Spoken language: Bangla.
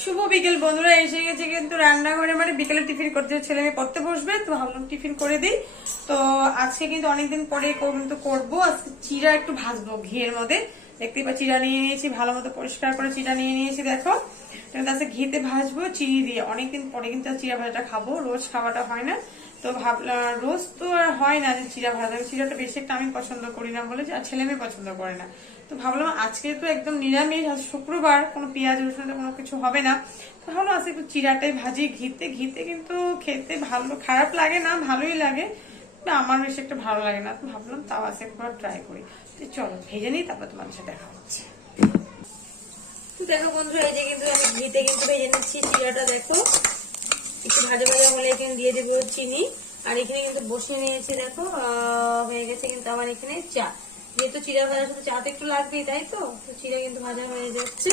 শুভ বিকেল বন্ধুরা, এসে গেছে কিন্তু রান্নাঘরে, মানে বিকেলে টিফিন করতে ছেলে মেয়ে পড়তে বসবে, তো ভাবলাম টিফিন করে দিই। তো আজকে কিন্তু অনেকদিন পরে কিন্তু করবো, আজকে চিড়া একটু ভাজবো ঘিয়ের মধ্যে। দেখতেই পাচ্ছি চিড়া নিয়ে নিয়েছি, ভালো মতো পরিষ্কার করে চিড়া নিয়ে নিয়েছি, দেখো। আজকে ঘিতে ভাজবো চিনি দিয়ে, অনেকদিন পরে কিন্তু চিড়া ভাজাটা খাবো, রোজ খাওয়াটা হয় না। তো ভাবলাম রোজ তো আর হয় না যে চিড়া ভাজা, চিড়াটা বেশি একটা আমি পছন্দ করি না বলে, আর ছেলে মেয়ে পছন্দ করে না। তো ভাবলাম আজকে তো একদম নিরামিষ, আজ শুক্রবার, কোনো পেঁয়াজ রসুন কোনো কিছু হবে না। তাহলে আজকে একটু চিড়াটাই ভাজি ঘিতে। ঘিতে কিন্তু খেতে ভালো, খারাপ লাগে না, ভালোই লাগে। আমার বেশি একটা ভালো লাগে না, তো ভাবলাম তাও আজকে একবার ট্রাই করি। তো চলো ভেজে নিই, তারপর তোমাদের সাথে দেখা হচ্ছে। দেখো বন্ধুরা, এই যে কিন্তু আমি ঘিতে কিন্তু ভেজে নিচ্ছি চিড়াটা, দেখো। একটু ভাজা ভাজা হলে এখানে দিয়ে দেবো চিনি। আর এখানে কিন্তু বসিয়ে নিয়েছি, দেখো হয়ে গেছে কিন্তু আমার এখানে চা। যেহেতু চিড়া ভাজার সাথে চা তো একটু লাগবেই, তাই তো চিড়া কিন্তু ভাজা হয়ে যাচ্ছে।